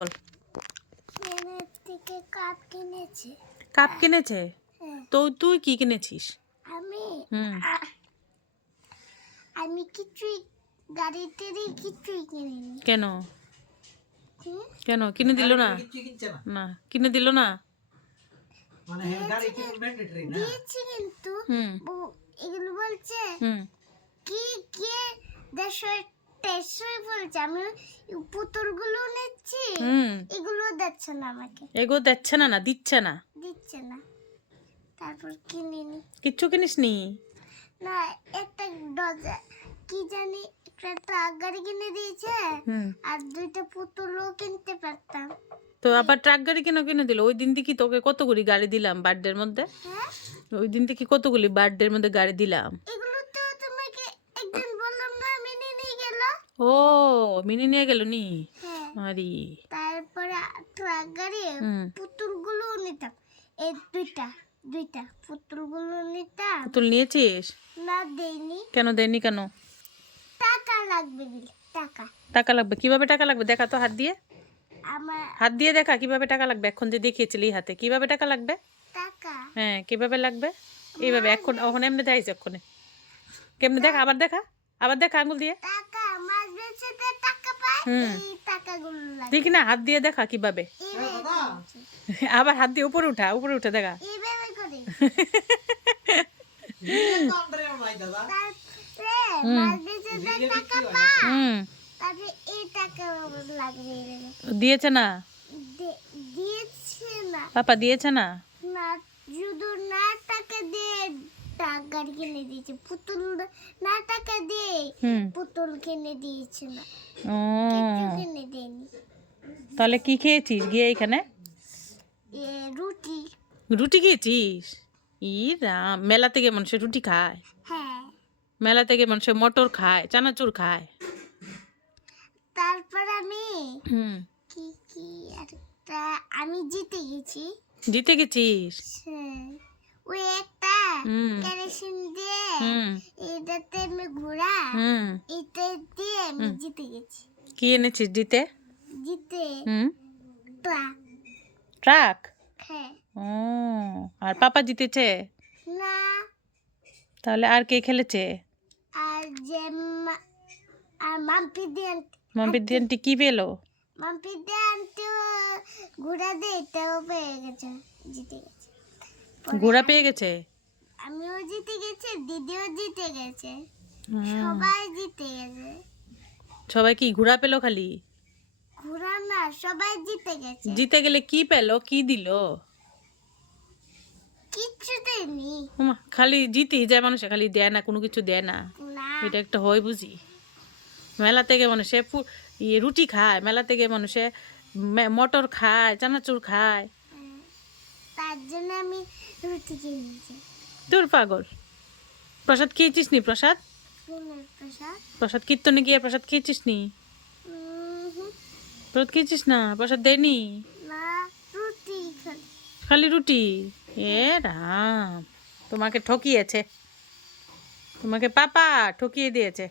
বল। মেলার থেকে কাপ কিনেছে। কাপ কিনেছে? হ্যাঁ। তো তুই কি কিনেছিস? আমি হুম। আমি কিছুই গাড়িতে কিছুই কিনিনি। কেন? হুম? কেন কিনে দিল না? না কিনে দিল না? দিয়েছি কিন্তু হুম এগুলো বলছে হুম কি কে 150 বলছে। আমি পুতুলগুলো নিচ্ছি, হুম এগুলো দিচ্ছে না আমাকে, এগো দিচ্ছে না, না দিচ্ছে না। দিচ্ছে না। তারপর কিনিনি। কিচ্ছু কিনিসনি? না, একটা ডজা কি জানি একটা ট্রাক গাড়ি কিনে দিয়েছে, হুম। আর দুইটা পুতুলও কিনতে পারতাম। তো আবার ট্রাক গাড়ি কেন কিনে দিল? ওই দিন দেখি তোকে কতগুলি গাড়ি দিলাম বার্থডের মধ্যে। হ্যাঁ, ওই দিন দেখি কতগুলি বার্থডের মধ্যে গাড়ি দিলাম। এগুলো তো তোমাকে একদিন বললাম না, মিনি নিয়ে গেল। ও মিনি নিয়ে গেল নি? হ্যাঁ, আরে তারপরে ট্রাক গাড়ি হুম। পুতুলগুলো নিতাম। এই দুইটা দুইটা পুতুলগুলো নিতাম। পুতুল নিয়েছিস? না, দেইনি। কেন দেয়নি কেন? টাকা লাগবে বলে, টাকা। টাকা লাগবে? কিভাবে টাকা লাগবে দেখা তো হাত দিয়ে। আমার হাত দিয়ে দেখা কিভাবে টাকা লাগবে। এখন যে দেখিয়েছিলি হাতে কিভাবে টাকা লাগবে। টাকা হ্যাঁ কিভাবে লাগবে? এইভাবে এখন এখন এমনি দেখাইছ এক্ষণে। কেমনি দেখা, আবার দেখা, আবার দেখা আঙুল দিয়ে। টাকা মাছ বেচেতে টাকা পায়, হুম। এই টাকাগুলো লাগে। দেখি না হাত দিয়ে দেখা কিভাবে। এইভাবে করছে। আবার হাত দিয়ে উপরে উঠা, উপরে উঠে দেখা। এইভাবে করে। তারপরে হুম। মাছ বেচেতে টাকা পায়, হুম তারপরে এই টাকা লাগবে এইভাবে। দিয়েছে না? দিয়েছে না। পাপা দিয়েছে না? না, শুধু না টাকা দিয়ে ট্রাক গাড়ি কিনে দিয়েছে, পুতুল না টাকা দিয়ে হুম। পুতুল কিনে দিয়েছে না, ও কিছু কিনে দেয়নি। তাহলে কি খেয়েছিস গিয়ে এখানে? রুটি। রুটি খেয়েছিস? ই রাম, মেলা থেকে মানুষের রুটি খায়? হ্যাঁ, মেলা থেকে মানুষের মটর খায়, চানাচুর খায়। তারপর আমি হুম। কি কি একটা আমি জিতে গেছি। জিতে গেছিস? হ্যাঁ, ওই একটা হুম কেরোসিন দিয়ে হুম এটাতে আমি ঘোরা, হুম এটা দিয়ে আমি জিতে গেছি। কি এনেছিস জিতে? জিতে হুম ট্রাক। ট্রাক? হ্যাঁ। ও আর পাপা জিতেছে? না, তাহলে আর কে খেলেছে? আর যে আর মাম্পি দিয়ে মাম্পির দিয়ানটি কি পেলো? মাম্পি দিয়ে আনতে ঘোড়া দিয়ে এটাও পেয়ে গেছে, জিতে গেছে। পরে ঘোড়া পেয়ে গেছে? আমিও জিতে গেছি, দিদিও জিতে গেছে, হুম। সবাই জিতে গেছে। সবাই কি ঘোড়া পেলো খালি? ঘোড়া না, সবাই জিতে গেছে। জিতে গেলে কি পেলো, কি দিল? কিচ্ছু দেয়নি। ওমা, খালি জিতেই যায় মানুষে, খালি দেয় না, কোনো কিছু দেয় না। না, এটা একটা হয় বুঝি। মেলা থেকে মানুষে রুটি খায়, মেলা থেকে মানুষে মটর খায়, চানাচুর খায়। তার জন্য আমি রুটি কিনেছি। তোর পাগল। প্রসাদ খেয়েছিস নি? প্রসাদ ফুলের প্রসাদ। প্রসাদ কীর্তনে গিয়ে প্রসাদ খেয়েছিস নি? হুম, প্রসাদ খেয়েছিস না? প্রসাদ দেয়নি? না, রুটি খালি। খালি রুটি? এ রাম, তোমাকে ঠকিয়েছে, তোমাকে পাপা ঠকিয়ে দিয়েছে।